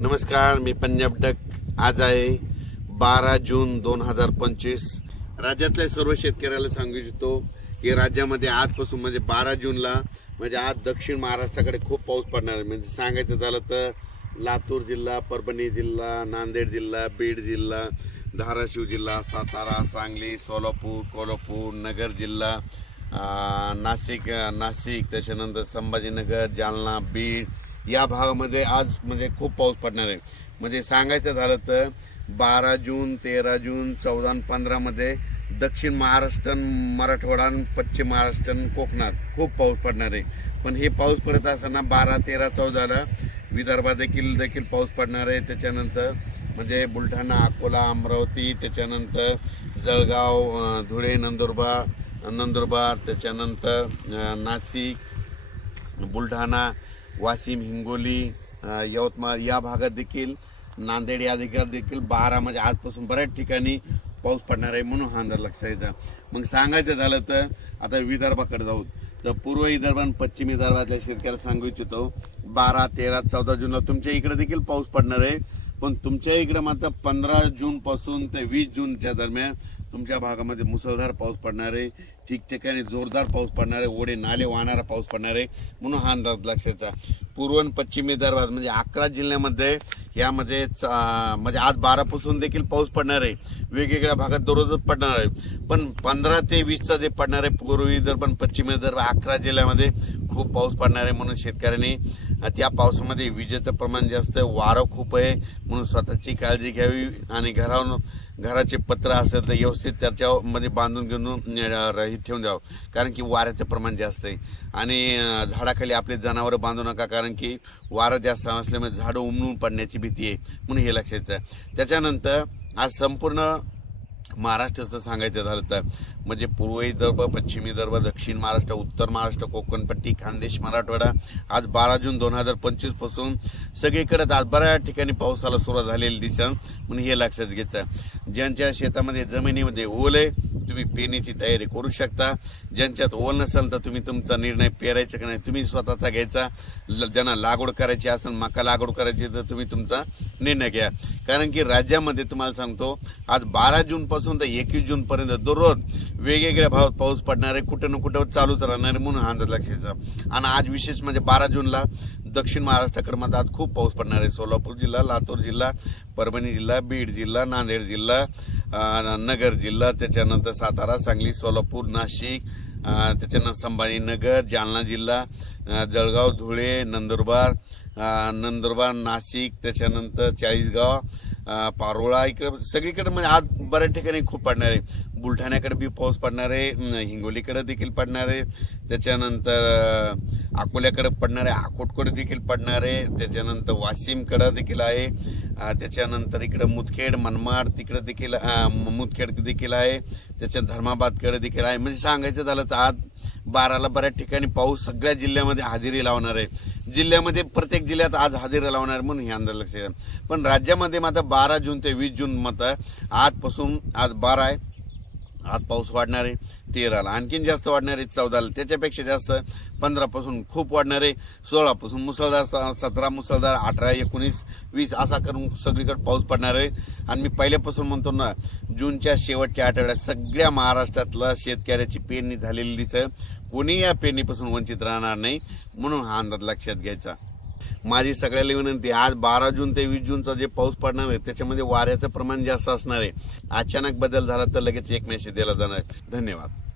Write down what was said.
नमस्कार मी पंजाब डक आज आहे बारा जून दोन हजार पंचवीस राज्यातल्या सर्व शेतकऱ्याला सांगू इच्छितो की राज्यामध्ये आजपासून म्हणजे बारा जूनला म्हणजे आज दक्षिण महाराष्ट्राकडे खूप पाऊस पडणार आहे म्हणजे सांगायचं झालं तर लातूर जिल्हा परभणी जिल्हा नांदेड जिल्हा बीड जिल्हा धाराशिव जिल्हा सातारा सांगली सोलापूर कोल्हापूर नगर जिल्हा नाशिक नाशिक त्याच्यानंतर संभाजीनगर जालना बीड या भागामध्ये आज म्हणजे खूप पाऊस पडणार आहे म्हणजे सांगायचं झालं तर बारा जून तेरा जून चौदा पंधरामध्ये दक्षिण महाराष्ट्र मराठवाडा पश्चिम महाराष्ट्र कोकणात खूप पाऊस पडणार आहे पण हे पाऊस पडत असताना बारा तेरा चौदाला विदर्भा देखील देखील पाऊस पडणार आहे त्याच्यानंतर म्हणजे बुलढाणा अकोला अमरावती त्याच्यानंतर जळगाव धुळे नंदुरबार नंदुरबार त्याच्यानंतर नाशिक बुलढाणा वाशिम हिंगोली यवतमाळ या भागात देखील नांदेड या देखील देखील बारा म्हणजे आजपासून बऱ्याच ठिकाणी पाऊस पडणार आहे म्हणून हा अंदाज लक्षात येतं मग सांगायचं झालं तर आता विदर्भाकडे जाऊ तर पूर्व विदर्भ आणि पश्चिम विदर्भातल्या शेतकऱ्याला सांगू इच्छितो बारा तेरा चौदा जूनला तुमच्या इकडे देखील पाऊस पडणार आहे पण तुमच्या इकडे मात्र पंधरा जून पासून ते वीस जूनच्या दरम्यान तुमच्या भागामध्ये मुसळधार पाऊस पडणार आहे ठिकठिकाणी जोरदार पाऊस पडणार आहे ओढे नाले वाहणारा पाऊस पडणार आहे म्हणून हा अंदाज लक्षाचा पूर्व आणि पश्चिमी विदर्भात म्हणजे अकरा जिल्ह्यामध्ये यामध्ये म्हणजे आज बारापासून देखील पाऊस पडणार आहे वेगवेगळ्या भागात दररोजच पडणार आहे पण पंधरा ते वीसचा जे पडणार आहे पूर्व विदर्भ आणि पश्चिम विदर्भ अकरा जिल्ह्यामध्ये खूप पाऊस पडणार आहे म्हणून शेतकऱ्यांनी त्या पावसामध्ये विजेचं प्रमाण जास्त आहे वारं खूप आहे म्हणून स्वतःची काळजी घ्यावी आणि घरावर घराचे पत्र असेल तर व्यवस्थित त्याच्यामध्ये बांधून घेऊन ठेवून द्यावं कारण की वाऱ्याचं प्रमाण जास्त आहे आणि झाडाखाली आपले जनावर बांधू नका कारण की वारं जास्त असल्यामुळे झाडं उमलून पडण्याची भीती आहे म्हणून हे लक्षात त्याच्यानंतर आज संपूर्ण महाराष्ट्राचं सांगायचं झालं तर म्हणजे पूर्व विदर्भ पश्चिम विदर्भ दक्षिण महाराष्ट्र उत्तर महाराष्ट्र कोकणपट्टी खानदेश मराठवाडा आज बारा जून दोन हजार पंचवीस पासून सगळीकडे आज बऱ्याच ठिकाणी पावसाला सुरुवात झालेली दिसन म्हणून हे लक्षात घ्यायचं ज्यांच्या शेतामध्ये जमिनीमध्ये ओल आहे तुम्ही पेरणीची तयारी करू शकता ज्यांच्यात ओल नसेल तर तुम्ही तुमचा निर्णय पेरायचा की नाही तुम्ही स्वतःचा घ्यायचा ज्यांना लागवड करायची असेल मका लागवड करायची तर तुम्ही तुमचा निर्णय घ्या कारण की राज्यामध्ये तुम्हाला सांगतो आज बारा जूनपासून तर एकवीस जूनपर्यंत दररोज वेगवेगळ्या भावात पाऊस पडणार आहे कुठं ना कुठं चालूच राहणार आहे म्हणून हा अंदाज लक्षात आणि आज विशेष म्हणजे बारा जूनला दक्षिण महाराष्ट्राक्रमात आज खूप पाऊस पडणार आहे सोलापूर जिल्हा लातूर जिल्हा परभणी जिल्हा बीड जिल्हा नांदेड जिल्हा नगर जिल्हा त्याच्यानंतर सातारा सांगली सोलापूर नाशिक त्याच्यानंतर संभाजीनगर जालना जिल्हा जळगाव धुळे नंदुरबार नंदुरबार नाशिक त्याच्यानंतर चाळीसगाव पारोळा इकडे सगळीकडे म्हणजे आज बऱ्याच ठिकाणी खूप पडणार आहे बुलढाण्याकडे बी पाऊस पडणार आहे हिंगोलीकडे देखील पडणार आहे त्याच्यानंतर अकोल्याकडे पडणार आहे आकोटकडे देखील पडणार आहे त्याच्यानंतर वाशिमकडे देखील आहे त्याच्यानंतर इकडं मुदखेड मनमाड तिकडे देखील मुदखेड देखील आहे त्याच्या धर्माबादकडे देखील आहे म्हणजे सांगायचं झालं तर आज बाराला बऱ्याच ठिकाणी पाऊस सगळ्या जिल्ह्यामध्ये हजेरी लावणार आहे जिल्ह्यामध्ये प्रत्येक जिल्ह्यात आज हजेरी लावणार म्हणून हे अंदाज लक्षात पण राज्यामध्ये मात्र बारा जून ते वीस जून आहे आजपासून आज बारा आहे आज पाऊस वाढणार आहे तेराला आणखीन जास्त वाढणार आहे चौदाला त्याच्यापेक्षा जास्त पंधरापासून खूप वाढणार आहे सोळापासून मुसळधार सतरा मुसळधार अठरा एकोणीस वीस असा करून सगळीकडे पाऊस पडणार आहे आणि मी पहिल्यापासून म्हणतो ना जूनच्या शेवटच्या आठवड्यात सगळ्या महाराष्ट्रातला शेतकऱ्याची पेरणी झालेली दिसतं कोणी या पेरणीपासून वंचित राहणार नाही म्हणून हा अंदाज लक्षात घ्यायचा माझी सगळ्याला विनंती आज बारा जून ते वीस जूनचा जे पाऊस पडणार आहे त्याच्यामध्ये वाऱ्याचं प्रमाण जास्त असणार आहे अचानक बदल झाला तर लगेच एक मेसेज दिला जाणार धन्यवाद